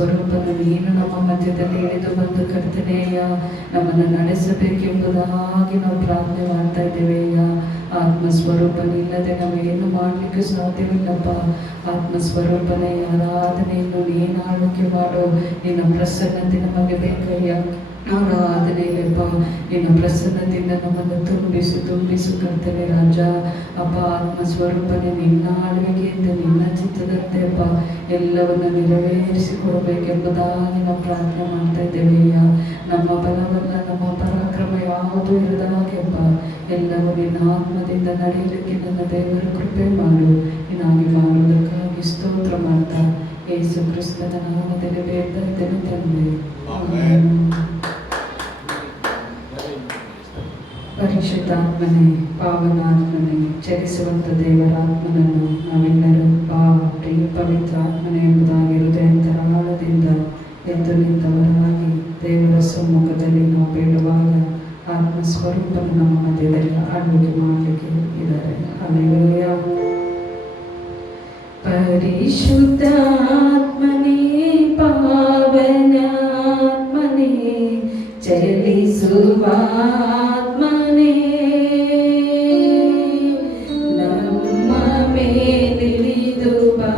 ಸ್ವರೂಪನು ನೀನು ನಮ್ಮ ಮಧ್ಯದಲ್ಲಿ ಇಳಿದು ಬಂದು ಕರ್ತನೆಯ ನಮ್ಮನ್ನು ನಡೆಸಬೇಕೆಂಬುದಾಗಿ ನಾವು ಪ್ರಾರ್ಥನೆ ಮಾಡ್ತಾ ಇದ್ದೇವೆ ಅಯ್ಯ. ಆತ್ಮಸ್ವರೂಪನಿಲ್ಲದೆ ನಾವೇನು ಮಾಡಲಿಕ್ಕೆ ಸಾಧ್ಯವಿಲ್ಲಪ್ಪ. ಆತ್ಮಸ್ವರೂಪನೇ ಆರಾಧನೆಯನ್ನು ನೀನು ಆಳ್ವಿಕೆ ಮಾಡು. ನಿನ್ನ ಪ್ರಸನ್ನತೆ ನಮಗೆ ಬೇಕಯ್ಯ. ಆರಾಧನೆಯಪ್ಪ ನಿನ್ನ ಪ್ರಸನ್ನದಿಂದ ನಮ್ಮನ್ನು ತುಂಬಿಸು ಕರ್ತನೆ ರಾಜ. ಅಪ್ಪ ಆತ್ಮಸ್ವರೂಪನೇ ನಿನ್ನ ಆಳ್ವಿಕೆಯಿಂದ ನಿನ್ನ ಚಿತ್ತದಂತೆ ಅಪ್ಪ ಎಲ್ಲವನ್ನು ನೆರವೇರಿಸಿಕೊಡಬೇಕೆಂಬುದಾಗಿ ನಾವು ಪ್ರಾರ್ಥನೆ ಮಾಡ್ತಾ ಇದ್ದೇವೆ ಅಯ್ಯ. ನಮ್ಮ ಬಲವಲ್ಲ, ನಮ್ಮ ಪರಾಕ್ರಮ ಯಾವುದೂ ಇರದ ಹಾಗೆಪ್ಪ ಎಲ್ಲವೂ ನಿನ್ನ ಆತ್ಮದಿಂದ ನಡೆಯಲಿಕ್ಕೆ ನನ್ನ ದೇವರ ಕೃಪೆ ಮಾಡು. ನೀನಾಗಿ ಮಾಡುವುದಕ್ಕಾಗಿ ಸ್ತೋತ್ರ ಮಾಡ್ತಾ ಯೇಸು ಕ್ರಿಸ್ತನ ನಾಮದಲ್ಲಿ ಬೇಡ್ತಾ ಇದ್ದೇನೆ ತಂದೆ. ಪರಿಶುದ್ಧಾತ್ಮನೇ, ಪಾವನಾತ್ಮನೇ, ಚಲಿಸುವಂಥ ದೇವರಾತ್ಮನನ್ನು ನಾವೆಲ್ಲರೂ ಪ್ರಿಯ ಪವಿತ್ರ ಆತ್ಮನೇ ಎಂಬುದಾಗಿ ಹೃದಯಾಂತರಾಳದಿಂದ ಎದ್ದು ನಿಂತವರಾಗಿ ದೇವರ ಸಮ್ಮುಖದಲ್ಲಿ ನಾವು ಬೇಡುವಾಗ ಆತ್ಮಸ್ವರೂಪನ ನಮ್ಮ ಮಧ್ಯದಲ್ಲಿ ಆಳ್ವಿಕೆ ಮಾಡಲಿಕ್ಕೆ ಇದ್ದಾರೆ. ಹಲ್ಲೆಲೂಯ. ಪರಿಶುದ್ಧಾತ್ಮನೇ, ಪಾವನಾತ್ಮನೇ, ಚಲಿಸುವ ಆತ್ಮನೇ, ನಮ್ಮ ಮೇಲಿಳಿದು ಬಾ,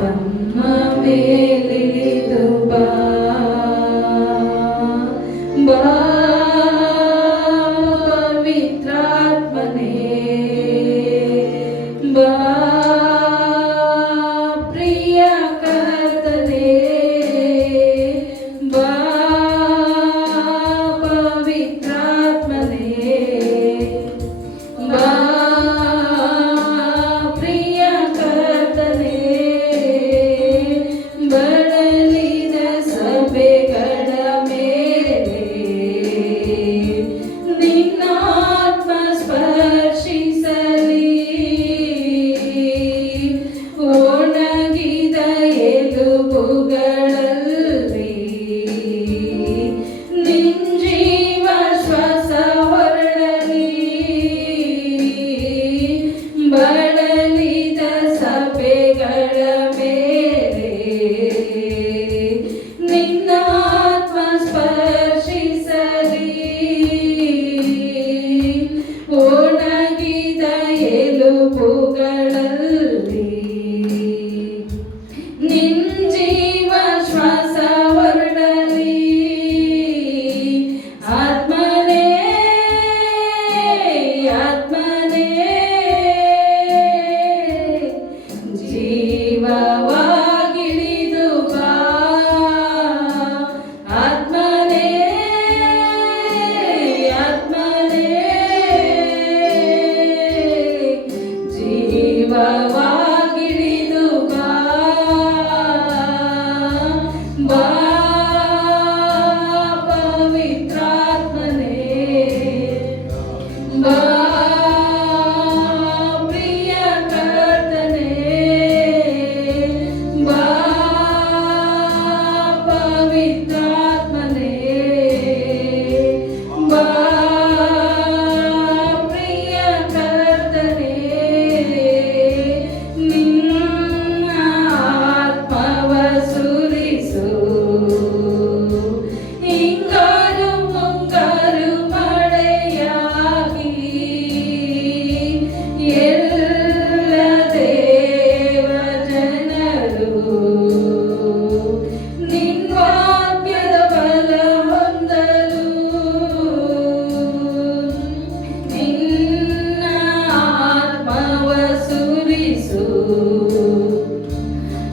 ನಮ್ಮ ಮೇಲಿಳಿದು ಬಾ, ಬಾ ಪವಿತ್ರಾತ್ಮನೇ, ಬಾ ಪ್ರಿಯ ಕರ್ತನೇ, ಬಾ ಪವಿತ್ರಾತ್ಮನೇ, ಬಾ ಪ್ರಿಯ ಕರ್ತನೇ, ಬಳಲಿದ ಸಭೆಗಳ ಮೇಲೆ ನಿನ್ನ ಆತ್ಮ ಸ್ಪರ್ಶಿಸಲಿ, ಒಣಗಿದ ಎಲುಬುಗಳಲ್ಲಿ ನಿನ್ನ ಜೀವ ಶ್ವಾಸ ಹೊರಡಲಿ, ಬಳಲಿದ ಸಭೆಗಳ ಮೇಲೆ ನಿನ್ನ ಆತ್ಮ ಸ್ಪರ್ಶಿಸಲಿ, ಒಣಗಿದ ಎಲುಬುಗಳಲ್ಲಿ ನಿನ್ನ ಜೀವ ಶ್ವಾಸ ಹೊರಡಲಿ. ಆತ್ಮನೇ, ಆತ್ಮನೇ, ಜೀವವಾಗಿಳಿದು ಬಾ, ಆತ್ಮನೇ, ಆತ್ಮನೇ, ಜೀವವಾಗಿಳಿದು ಬಾ, ಬಾ ಪವಿತ್ರಾತ್ಮನೇ, ಬಾ ಪ್ರಿಯ ಕರ್ತನೇ, ಬಾ ಪವಿತ್ರಾತ್ಮನೇ, ಬಾ ಪ್ರಿಯ ಕರ್ತನೇ, ನಿನ್ನ ಆತ್ಮವ ಸುರಿಸು, ಹಿಂಗಾರು ಮುಂಗಾರು ಮಳೆಯಾಗಿ ಎಲ್ಲ ದೇವ ಜನರು ನಿನ್ನ ವಾಕ್ಯದ ಬಲ ಹೊಂದಲು, ನಿನ್ನ ಆತ್ಮವ ಸುರಿಸು,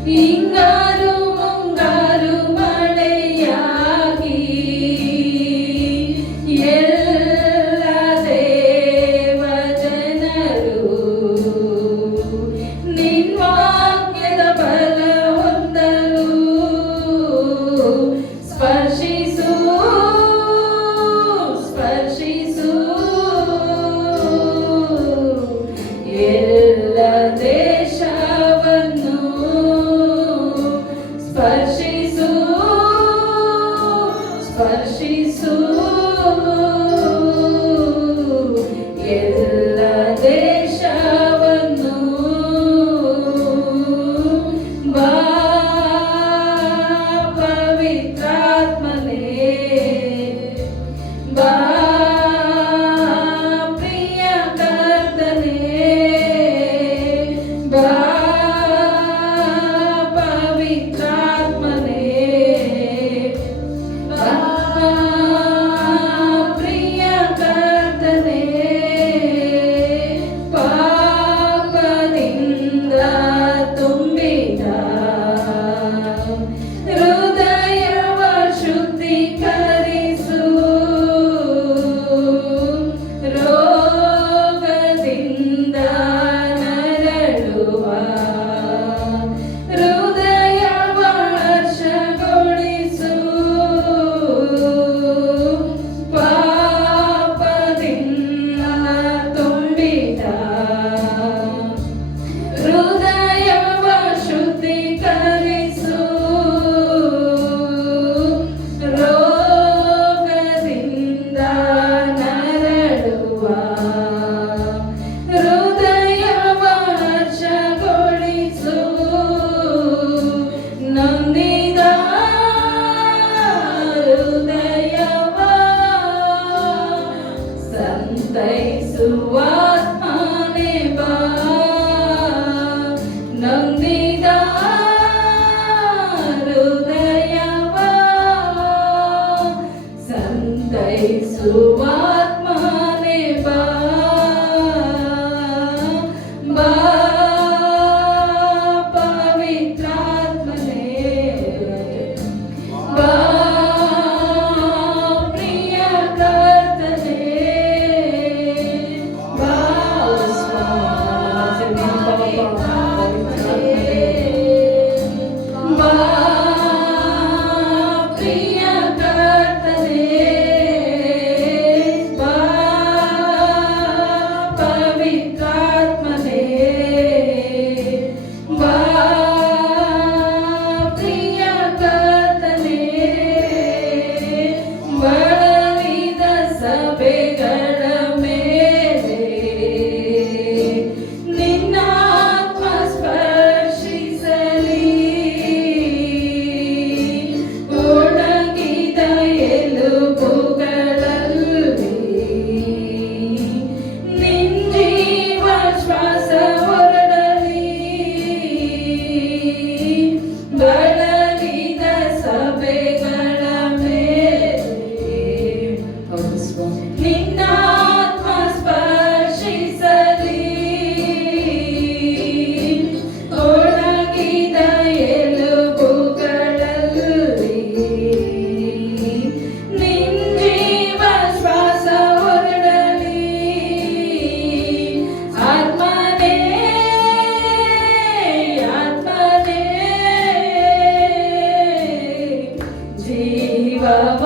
ಹಿಂಗಾರು ಮುಂಗಾರು ಮಳೆಯಾಗಿ ಎಲ್ಲ ದೇವ ಜನರು ನಿನ್ನ ವಾಕ್ಯದ ಬಲ ಹೊಂದಲು, ಸ್ಪರ್ಶಿಸು, ಸ್ಪರ್ಶಿಸು ಎಲ್ಲ ದೇಶವನ್ನು, ಸ್ಪರ್ಶಿಸು, ಸ್ಪರ್ಶಿಸು ಎಲ್ಲ ದೇಶವನ್ನು, ಬಾ ಸಂತೈಸುವಾತ್ಮನೇ ಬಾ, ನಂದಿದ ಹೃದಯವ ಸಂತೈಸುವಾತ್ಮನೇ ಬಾ, ಬಾ ಪವಿತ್ರಾತ್ಮನೇ ಬಾ, ಪ್ರಿಯ ಕರ್ತನೇ ಬಾ, ಬಾ ಪ್ರಿಯ ಕರ್ತನೇ ಬಾ, ಪವಿತ್ರಾತ್ಮನೇ ಬಾ, ಪ್ರಿಯ ಕರ್ತನೇ ಬಳಲಿದ ಸಭೆಗಳ ಮೇಲೆ ನಿನ್ನ ಆತ್ಮ ಸ್ಪರ್ಶಿಸಲಿ, ಒಣಗಿದ ಎಲುಬುಗಳಲ್ಲಿ ನಿನ್ನ ಜೀವ ಶ್ವಾಸ ಹೊರಡಲಿ, ಬಳಲಿದ ಸಭೆಗಳ ಮೇಲೆ ನಿನ್ನ ಆತ್ಮ ಸ್ಪರ್ಶಿಸಲಿ, ಒಣಗಿದ ಎಲುಬುಗಳಲ್ಲಿ ನಿನ್ನ ಜೀವ ಶ್ವಾಸ ಹೊರಡಲಿ, ಆತ್ಮನೇ ಆತ್ಮನೇ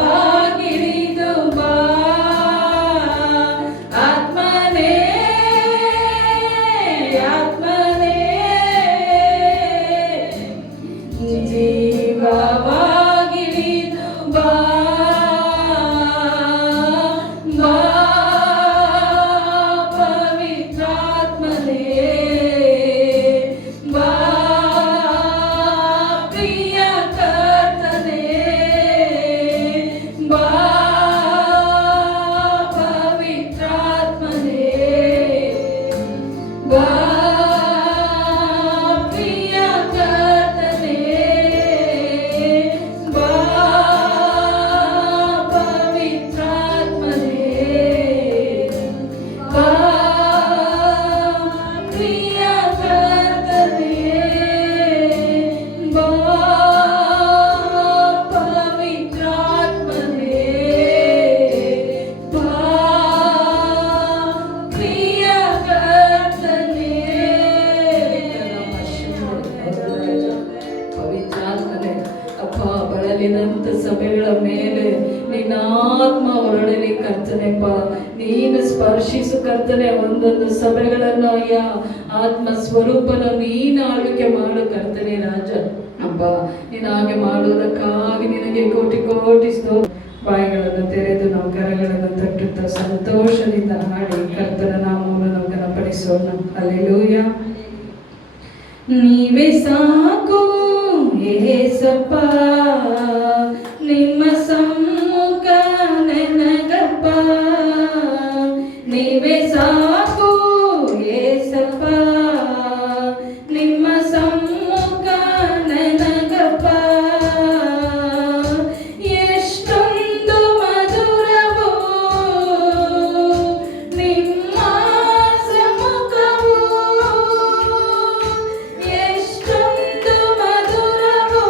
ಜೀವವಾಗಿರಿದು ಬಾ, ಆತ್ಮನೇ ಆತ್ಮನೇ ಜೀವವಾಗಿರಿದು ಬಾ, ಬಾ ಪವಿತ್ರಾತ್ಮನೇ ಬಾ, ಪ್ರಿಯ ಕರ್ತನೇ ಬಾ, ಪವಿತ್ರಾತ್ಮನೇ ಬಾ, ಪ್ರಿಯ ಕರ್ತನೇ ಬಾ, ಪವಿತ್ರಾತ್ಮನೇ ಬಾ, ಪ್ರಿಯ ಕರ್ತನೇ ಬಾ, ಪವಿತ್ರಾತ್ಮನೇ ಬಾ, ಪ್ರಿಯ ಕರ್ತನೇ. ಪವಿತ್ರಾತ್ಮನೇ ಅಪ್ಪ, ಬಳಲಿದಂತ ಸಭೆಗಳ ಮೇಲೆ ನಿನ್ನ ಆತ್ಮ ಹೊರಡಲಿ ಕರ್ತನೆಪ್ಪ, ನೀನು ಸ್ಪರ್ಶಿಸು ಕರ್ತನೆ ಒಂದೊಂದು ಸಭೆಗಳನ್ನು ಅಯ್ಯ, ಆತ್ಮ ಸ್ವರೂಪನ ನೀನು ಆಳ್ವಿಕೆ ಮಾಡು ಕರ್ತನೆ ರಾಜ. ಅಪ್ಪ, ನೀನು ಹಾಗೆ ಮಾಡುವುದಕ್ಕಾಗಿ ನಿನಗೆ ಕೋಟಿ ಕೋಟಿ ಬಾಯಿಗಳನ್ನು ತೆರೆದು ನಾವು ಕರಗಳನ್ನು ತಟ್ಟುತ್ತಾ ಸಂತೋಷದಿಂದ ಹಾಡಿ ಕರ್ತನ ನಾಮವನ್ನು ನಾವು ಘನಪಡಿಸೋಣ. ಹಲ್ಲೆಲೂಯ. ನೀವೇ ಸಾಕು ಏಸಪ್ಪ, ನಿಮ್ಮ ಸಮ್ಮುಖ ನನಗಪ್ಪ, ನೀವೇ ಸಾಕು ಏಸಪ್ಪ, ನಿಮ್ಮ ಸಮ್ಮುಖ ನನಗಪ್ಪ, ಎಷ್ಟೊಂದು ಮಧುರವೋ ನಿಮ್ಮ ಸಮ್ಮುಖವು, ಎಷ್ಟೊಂದು ಮಧುರವೋ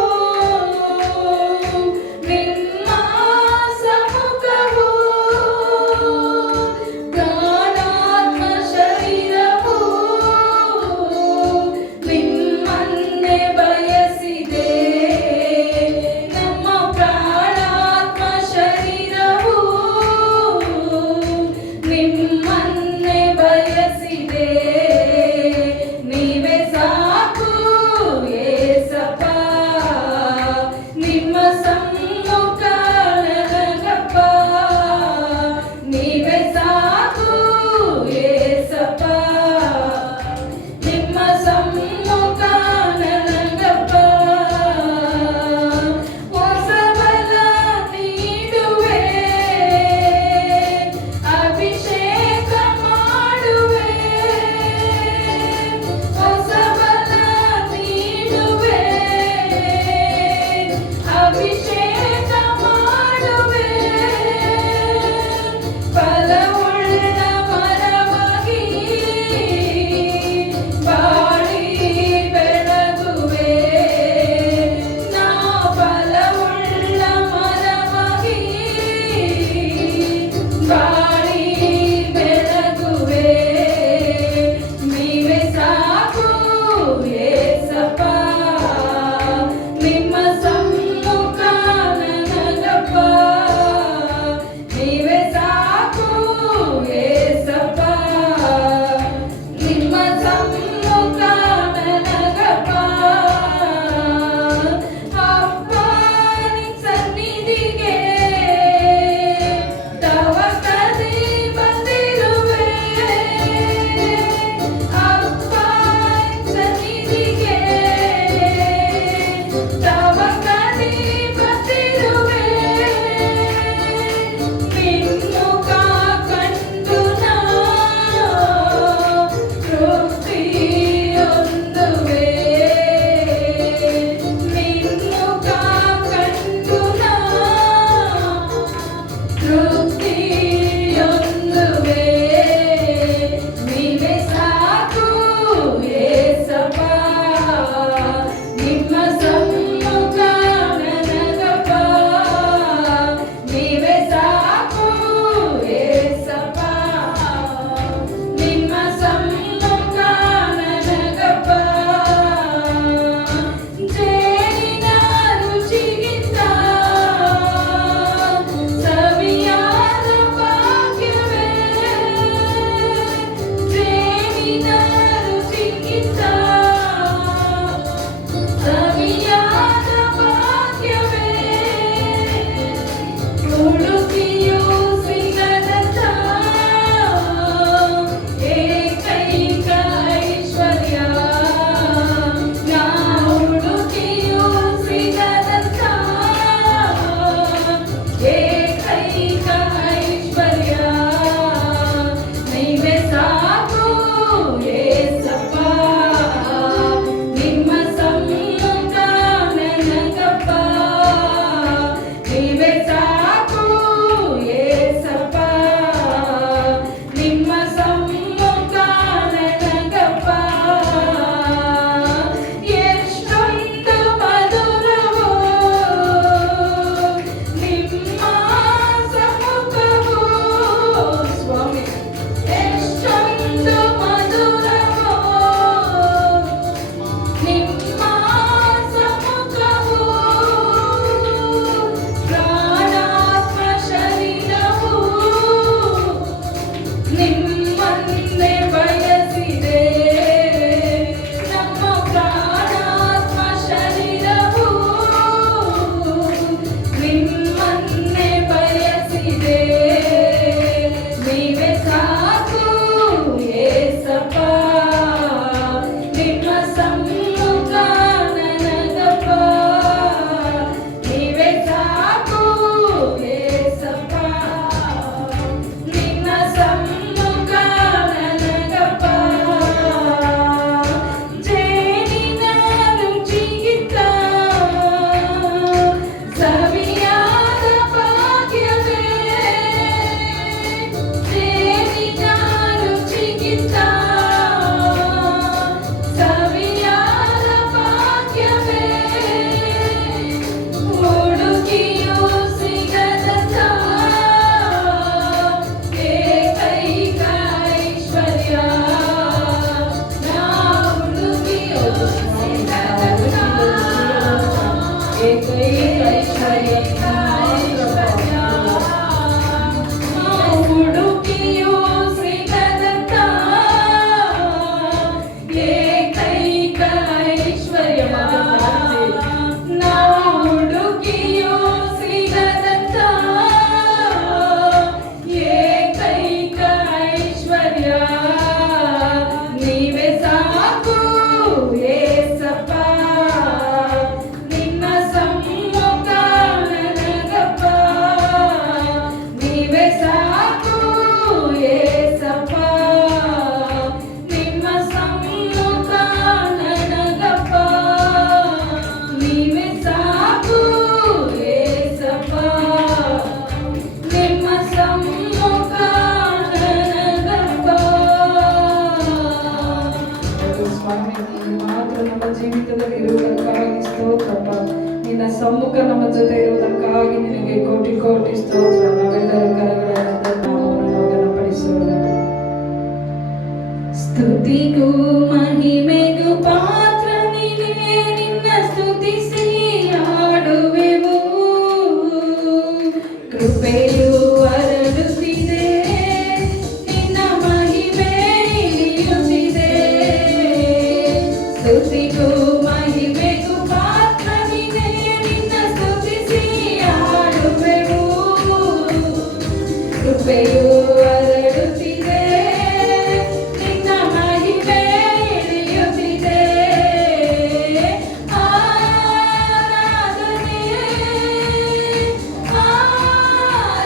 ಕೃಪೆಯು ಹರಡುತ್ತಿದೆ, ನಿನ್ನ ಮಹಿಮೆ ಇಳಿಯುತ್ತಿದೆ. ಸ್ತುತಿಗೂ ಮಹಿಮೆಗೂ ಪಾತ್ರನಿಗೆ, ನಿನ್ನ ಸ್ತುತಿಸಿ ಹಾಡುವೆವು. ಕೃಪೆಯು ಹರಡುತ್ತಿದೆ, ನಿನ್ನ ಮಹಿಮೆ ಇಳಿಯುತ್ತಿದೆ. ಆರಾಧನೆ, ಆರಾಧನೆ,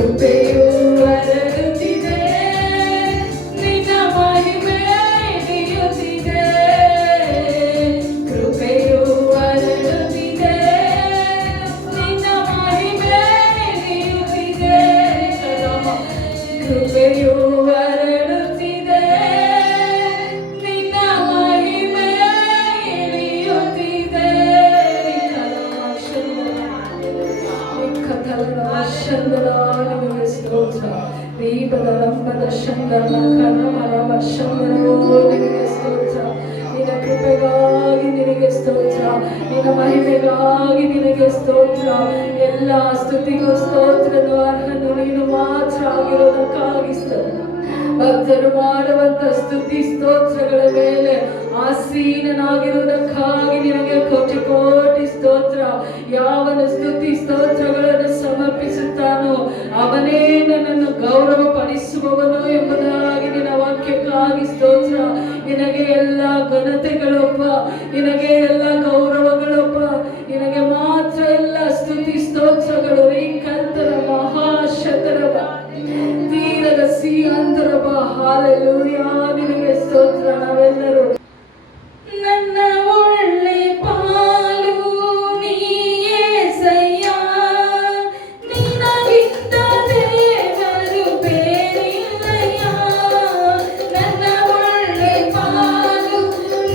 ಕೃಪೆಯು ಹರಡುತ್ತಿದೆ, ನಿನ್ನ ಮಹಿಮೆ ಇಳಿಯುತ್ತಿದೆ. ಕೃಪೆಯು ಹರಡುತ್ತಿದೆ, ನಿನ್ನ ಮಹಿಮೆ ಇಳಿಯುತ್ತಿದೆ. ಕೃಪೆಯು ಹರಡುತ್ತಿದೆ, ನಿನ್ನ ಮಹಿಮೆ ಇಳಿಯುತ್ತಿದೆ. ನಿಮಗೆ ಸ್ತೋತ್ರ. ದೀಪದ ಶಂಕರ ಕರಮರ ಶಂಕರವೋ ನಿನಗೆ ಸ್ತೋತ್ರ. ನಿನ್ನ ಕೃಪೆಗಾಗಿ ನಿನಗೆ ಸ್ತೋತ್ರ, ನಿನ್ನ ಮಹಿಮೆಗಾಗಿ ನಿನಗೆ ಸ್ತೋತ್ರ. ಎಲ್ಲ ಸ್ತುತಿಗೂ ಸ್ತೋತ್ರನು ಅರ್ಹನು ನೀನು ಮಾತ್ರ ಆಗಿರೋದಕ್ಕಾಗಿ ಸ್ತೋತ್ರ. ಭಕ್ತರು ಮಾಡುವಂತ ಸ್ತುತಿ ಸ್ತೋತ್ರಗಳ ಮೇಲೆ ಆಸೀನನಾಗಿರುವುದಕ್ಕಾಗಿ ನಿನಗೆ ಕೋಟಿ ಕೋಟಿ ಸ್ತೋತ್ರ. ಯಾವನ ಸ್ತುತಿ ಸ್ತೋತ್ರಗಳನ್ನು ಸಮರ್ಪಿಸುತ್ತಾನೋ ಅವನೇ ನನ್ನನ್ನು ಗೌರವ ಪಡಿಸುವವನು ಎಂಬುದಾಗಿ ನಿನ್ನ ವಾಕ್ಯಕ್ಕಾಗಿ ಸ್ತೋತ್ರ. ನಿನಗೆ ಎಲ್ಲ ಘನತೆಗಳಪ್ಪ, ನಿನಗೆ ಎಲ್ಲ ಗೌರವಗಳಪ್ಪ, ನಿನಗೆ ಮಾತ್ರ ಎಲ್ಲ ಸ್ತುತಿ ಸ್ತೋತ್ರಗಳು. ರೇಖಂತರ ಮಹಾಶತರವ ತೀರದ ಸಿಯಾಂತರವ ಹಾಲೆಲೂಯಾ ನಿನಗೆ ಸ್ತೋತ್ರ. ನಾವೆಲ್ಲರೂ ನನ್ನ ಒಳ್ಳೆ ಪಾಲು ನೀಯೇಸಯ್ಯ, ನಿನಗಿಂತ ದೇವರು ಬೇರಿಲ್ಲಯ್ಯ. ನನ್ನ ಒಳ್ಳೆ ಪಾಲು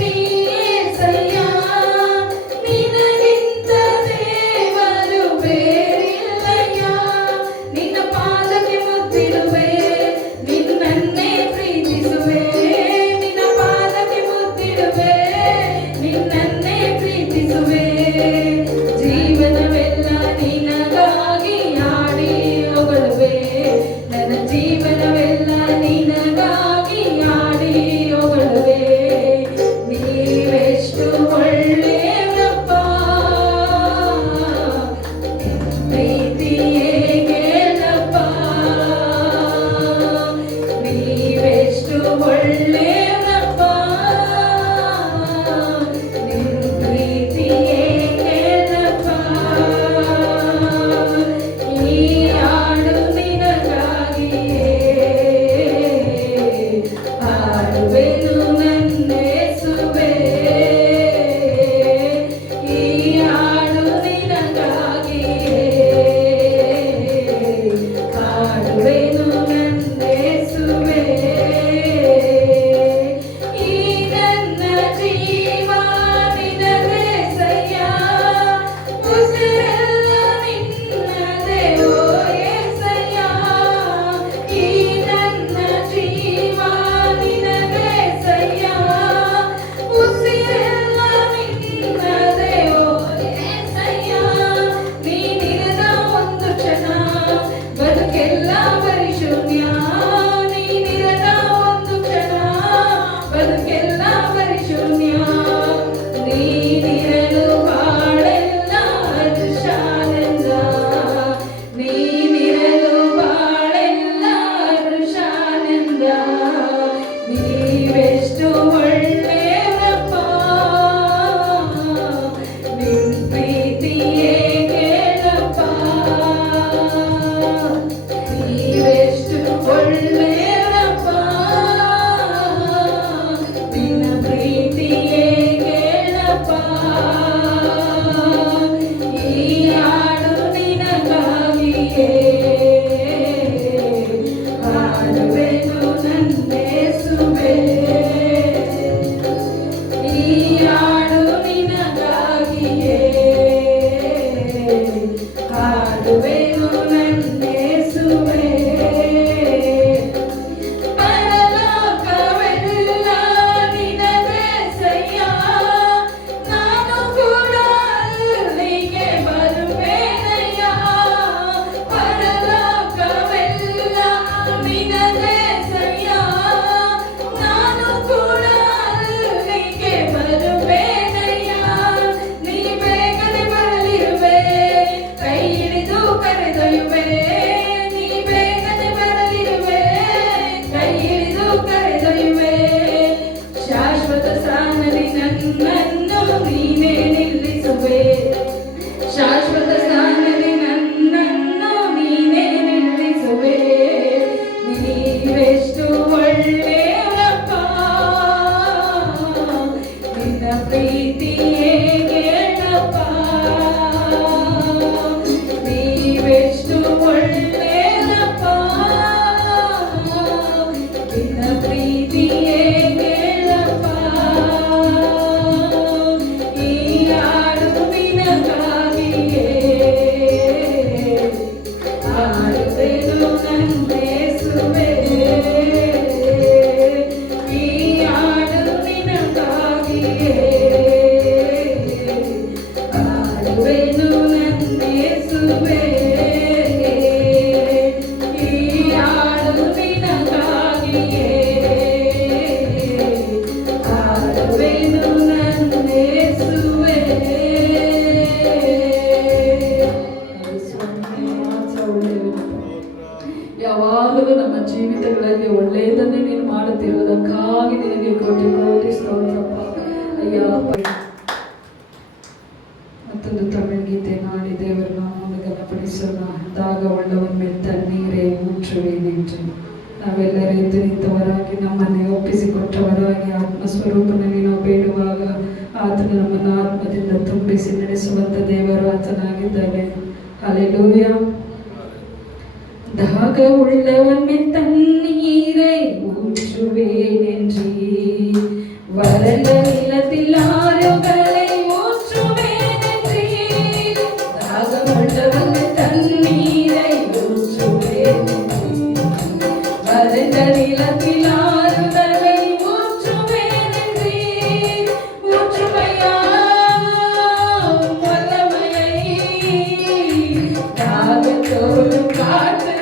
ನೀಯೇಸಯ್ಯ, ನಿನಗಿಂತ ದೇವರು ಬೇರಿಲ್ಲಯ್ಯ. ನಿನ್ನ ಪಾದಕ್ಕೆ ಮುತ್ತಿಡುವೆ, ನಿನ್ನನ್ನೇ ಪ್ರೀತಿಸುವೆ. ನಿನ್ನ ಪಾದಕ್ಕೆ ಯಾವಾಗಲೂ ನಮ್ಮ ಜೀವಿತಗಳಲ್ಲಿ ಒಳ್ಳೆಯದನ್ನೇ ನೀನು ಮಾಡುತ್ತಿರುವುದಕ್ಕಾಗಿ ನಿನಗೆ ಕೋಟಿ ಕೋಟಿ ಸ್ತೋತ್ರಪ್ಪ ಅಯ್ಯ. ಮತ್ತೊಂದು ತಮಿಳು ಗೀತೆ ನಾಡಿ ದೇವರ ನಾಮವನ್ನು ಘನಪಡಿಸೋಣ. ದಾಗ ಉಳ್ಳವನ್ನೇ ತಣ್ಣೀರೇ ಮುಚ್ಚುವೇನೆಂದು ನಾವೆಲ್ಲರೂ ಎದ್ದು ನಿಂತವರಾಗಿ ನಮ್ಮನ್ನೇ ಒಪ್ಪಿಸಿಕೊಟ್ಟವರಾಗಿ ಆತ್ಮಸ್ವರೂಪನಲ್ಲಿ ನಾವು ಬೇಡುವಾಗ ಆತನು ನಮ್ಮನ್ನು ಆತ್ಮದಿಂದ ತುಂಬಿಸಿ ನಡೆಸುವಂಥ ದೇವರು ಆತನಾಗಿದ್ದಾನೆ. ಹಲ್ಲೆಲೂಯಾ. தாக உள்ளவன்மே தண்ணீரை ஊற்றுவேனென்றி வறண்ட நிலத்தில் ஆறுகளை ஊற்றுவேனென்றி தாக உள்ளவன்மே தண்ணீரை ஊற்றுவேனென்றி வறண்ட நிலத்தில் ஆறுகளை ஊற்றுவேனென்றி ஊற்றுமையா வல்லமையை தாகத்தோடு காற்று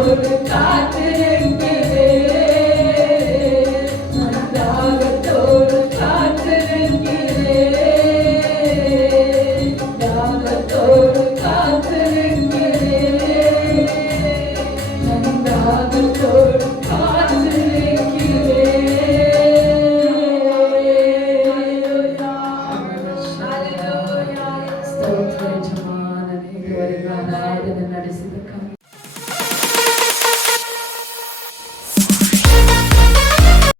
தாகத்தோடு காத்திருக்கிறேன், நான் தாகத்தோடு காத்திருக்கிறேன், தாகத்தோடு காத்திருக்கிறேன், நான் தாகத்தோடு ಸ್ತೋತ್ರ ಯಜಮಾನನೇ, ಇದುವರೆಗೂ ಆರಾಧನೆ ನಡೆಸಿದ